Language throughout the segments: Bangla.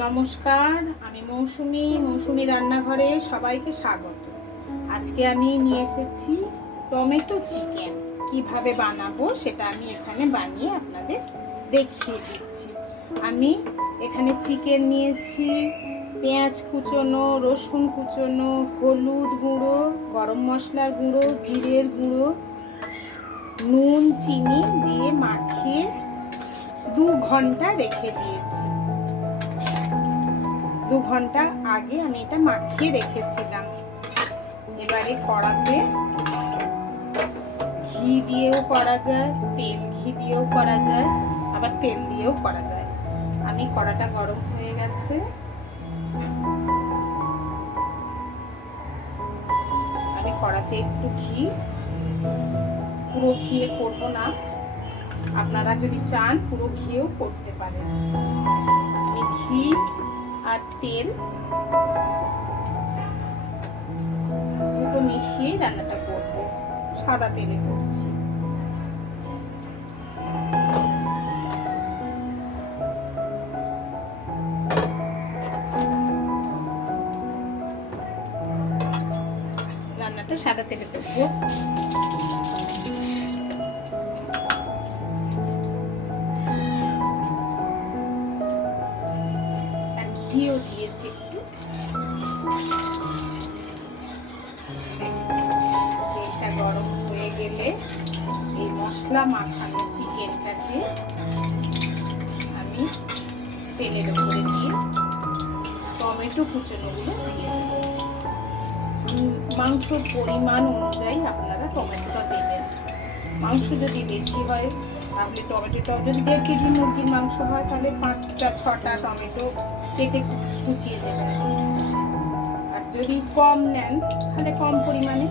নমস্কার, আমি মৌসুমি রান্নাঘরে সবাইকে স্বাগত। আজকে আমি নিয়ে এসেছি টমেটো চিকেন। কিভাবে বানাবো সেটা আমি এখানে বানিয়ে আপনাদের দেখিয়ে দিচ্ছি। আমি এখানে চিকেন নিয়েছি, পেঁয়াজ কুচোনো, রসুন কুচোনো, হলুদ গুঁড়ো, গরম মশলার গুঁড়ো, জিরের গুঁড়ো, নুন চিনি দিয়ে মাখিয়ে 2 ঘন্টা রেখে দিয়েছি। 2 ঘন্টা আগে আমি এটা মাখিয়ে রেখেছিলাম। এবারে কড়াতে ঘি দিয়েও করা যায়, ঘি দিয়েও করা যায়, আবার তেল দিয়েও করা যায়। আমি কড়াটা গরম হয়ে গেছে, আমি কড়াতে একটু ঘি, পুরো ঘিয়ে করবো না, আপনারা যদি চান পুরো ঘিয়েও করতে পারেন। আমি ঘি আর তেল দুটো মিশিয়ে রান্নাটা করব, সাদা তেলে করছি। রান্নাটা সাদা তেলে করব। আর ঘিও দিয়েছি একটু। তেলটা গরম হয়ে গেলে এই মশলা মাখানো চিকেনটাকে আমি তেলের উপরে দিয়ে টমেটো কুচোনোগুলো দিয়ে দেবো। মাংসর পরিমাণ অনুযায়ী আপনারা টমেটোটা দেবেন। মাংস যদি বেশি হয় তাহলে টমেটোটা, যদি 1.5 কেজি মুরগির মাংস হয় তাহলে 5-6টা টমেটো কেটে কুচিয়ে দেবেন। আর যদি কম নেন তাহলে কম পরিমাণে।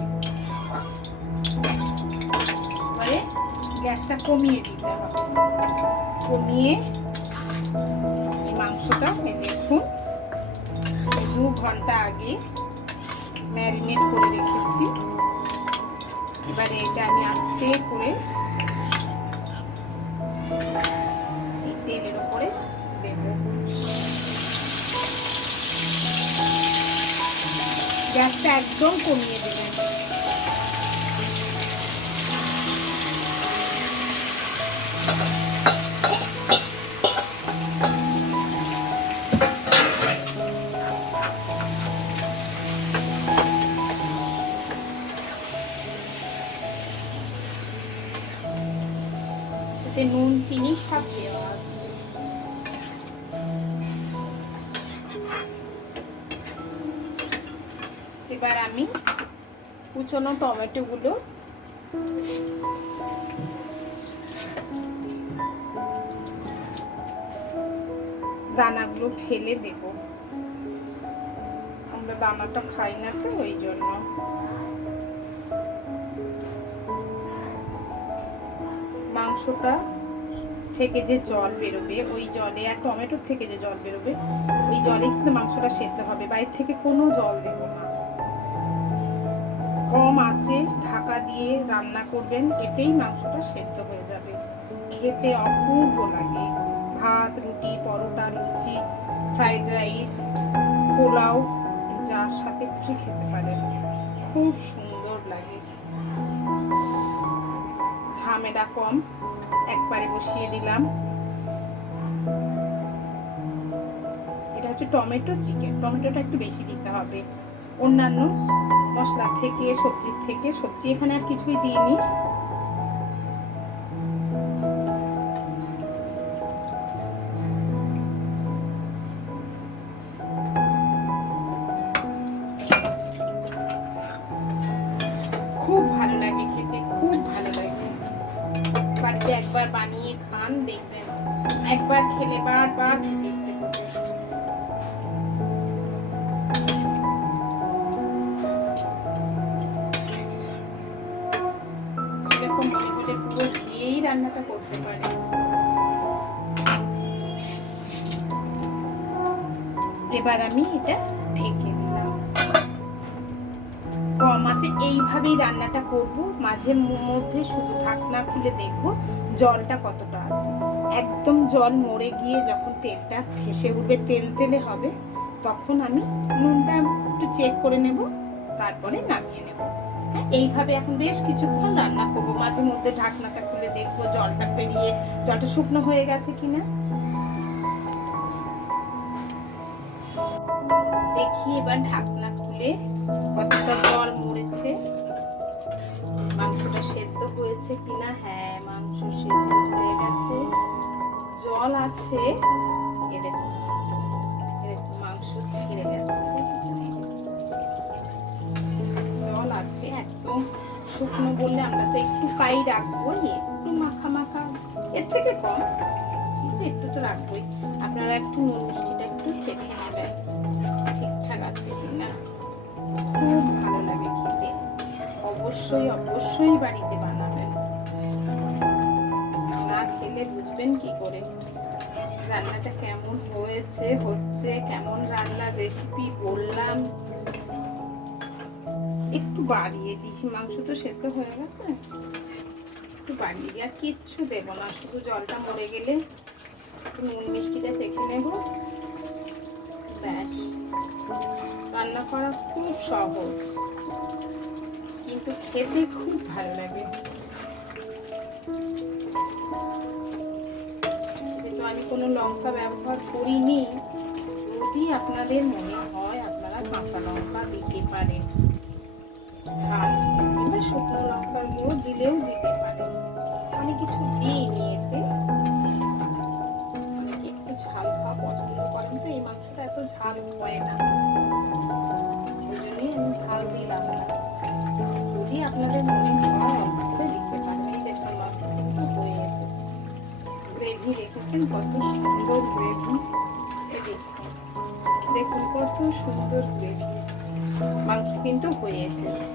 এবারে গ্যাসটা কমিয়ে দিতে হবে, কমিয়ে মাংসটা দেখুন 2 ঘন্টা আগে ম্যারিনেট করে রেখেছি। এবারে এটা আমি আস্তে করে এই তেলের উপরে দেব। গ্যাসটা একদম কমিয়ে দেবেন। নুন চিনি সব দেওয়া আছে। এবার আমি কুচনো টমেটো গুলো দানাগুলো ফেলে দেব। আমরা দানাটা খাই না তো ওই জন্য। মাংসটা থেকে যে জল বেরোবে ওই জলে, আর টমেটোর থেকে যে জল বেরোবে ওই জলে কিন্তু মাংসটা সেদ্ধ হবে, বাইরে থেকে কোনো জল দেব না। কম আঁচে ঢাকা দিয়ে রান্না করবেন, এতেই মাংসটা সেদ্ধ হয়ে যাবে। খেতে অপূর্ব লাগে। ভাত, রুটি, পরোটা, লুচি, ফ্রাইড রাইস, পোলাও, যার সাথে খুশি খেতে পারেন, খুব সুন্দর লাগে। ঝামেলা কম, একবারে বসিয়ে দিলাম। এটা হচ্ছে টমেটো চিকেন। টমেটোটা একটু বেশি দিতে হবে। অন্যান্য মশলা থেকে, সবজির থেকে, সবজি এখানে আর কিছুই দিইনি। খুব ভালো লাগে খেতে, খুব ভালো লাগে। বাড়িতে একবার বানিয়ে খান, দেখবেন একবার খেলে বারবার খেতে ইচ্ছে করবে। এরকম মনে করে পুরো খেয়েই রান্নাটা করতে পারে। এবার আমি এটা ঢেকে দিলাম। কম আছে এইভাবেই রান্নাটা করব। মাঝে মধ্যে শুধু ঢাকনা খুলে দেখব জলটা কতটা আছে। একদম জল মরে গিয়ে যখন তেলটা ভেসে উঠবে, তেল তেলে হবে, তখন আমি নুনটা একটু চেক করে নেব, তারপরে নামিয়ে নেব। হ্যাঁ, এইভাবে এখন বেশ কিছুক্ষণ রান্না করব। মাঝে মধ্যে ঢাকনাটা খুলে দেখবো জলটা পেরিয়ে, জলটা শুকনো হয়ে গেছে কিনা দেখি। এবার ঢাকনা খুলে কতটা জল মরেছে, মাংসটা সেদ্ধ হয়েছে কিনা। হ্যাঁ, মাংস সেদ্ধ হয়ে গেছে, জল আছে। এ দেখুন, মাংস ছিঁড়ে গেছে, জল আছে। একদম শুকনো বললে আমরা তো একটু কাই রাখবো, একটু মাখা মাখা, এর থেকে কম, কিন্তু একটু তো রাখবোই। আপনারা একটু নুন মিষ্টিটা একটু চেখে নেবেন ঠিকঠাক আছে কিনা। খুব ভালো লাগে খেতে, অবশ্যই অবশ্যই বাড়িতে বানাবেন। না খেলে বুঝবেন কি করে রান্নাটা কেমন হয়েছে, কেমন রান্নার রেসিপি বললাম। একটু বাড়িয়ে দিয়েছি, মাংস তো সেদ্ধ হয়ে গেছে, একটু বাড়িয়ে দিয়ে আর কিচ্ছু দেবো না, শুধু জলটা মরে গেলে নুন মিষ্টিটা চেখে নেব, ব্যাস। রান্না করা খুব সহজ, কিন্তু খেতে খুব ভালো লাগে। যেহেতু আমি কোনো লঙ্কা ব্যবহার করিনি, যদি আপনাদের মনে হয় আপনারা কাঁচা লঙ্কা দিতে পারেন, ঝাল কিংবা শুকনো লঙ্কার গুঁড়ো দিলেও দিতে পারেন। আমি কিছু দিইনি এতে, অনেকে একটু ঝাল খাওয়া পছন্দ করেন, তো এই মাংসটা এত ঝাল হয় না, ওই জন্যই আমি ঝাল দিলাম না। যদি আপনাদের মনে হয় দিতে পারেন। দেখুন মাংস কিন্তু হয়ে এসেছে, গ্রেভি রেখেছেন, কত সুন্দর গ্রেভি, দেখুন কত সুন্দর গ্রেভি, মাংস কিন্তু হয়ে এসেছে।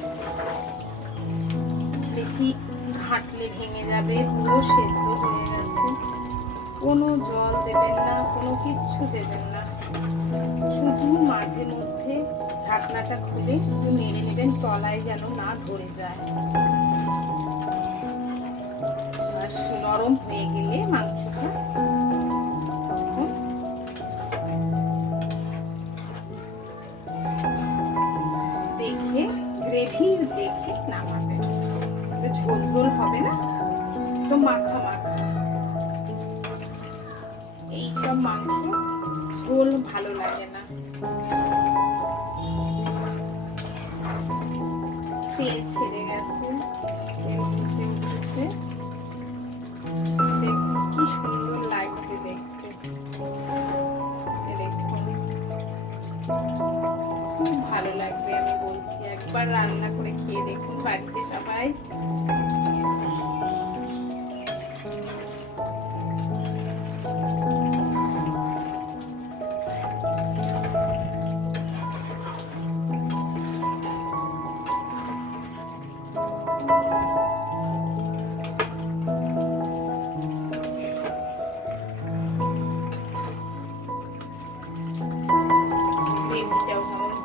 বেশি ঘাটলে ভেঙে যাবে, পুরো সেদ্ধ হয়ে গেছে। কোনো জল দেবেন না, কোনো কিচ্ছু দেবেন না, শুধু মাঝে মধ্যে ঢাকনাটা খুলে একটু নেড়ে নেবেন, তলায় যেন না ধরে যায়। আর নরম হয়ে গেলে মাংসটা দেখে, গ্রেভি দেখে নামাবেন। ঝোল ঝোল হবে না, তো মাখা মাখা। এইসব মাংস ঝোল ভালো লাগে না। তেল ছেড়ে গেছে, তেল মিশে উঠেছে, দেখুন কি সুন্দর লাগছে দেখতে। খুব ভালো লাগবে, আমি বলছি, একবার রান্না করে খেয়ে দেখুন বাড়িতে সবাই।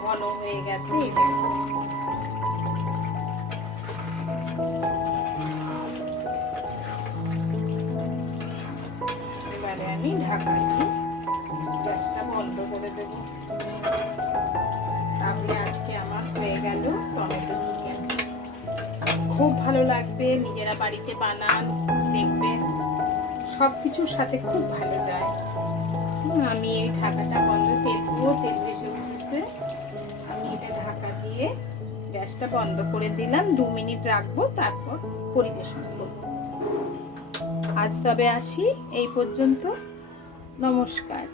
ঘন হয়ে গেছে, এবারে আমি ঢাকা দিয়ে গ্যাসটা বন্ধ করে দেব। তাহলে আজকে আমার হয়ে গেল টমেটো চিকেন। খুব ভালো লাগবে, নিজেরা বাড়িতে বানান, দেখবেন সবকিছুর সাথে খুব ভালো যায়। আমি এই ঢাকাটা বন্ধ, তেল ভেসে উঠেছে, আমি এটা ঢাকা দিয়ে গ্যাসটা বন্ধ করে দিলাম, 2 মিনিট রাখবো, তারপর পরিবেশন করব। আজ তবে আসি, এই পর্যন্ত, নমস্কার।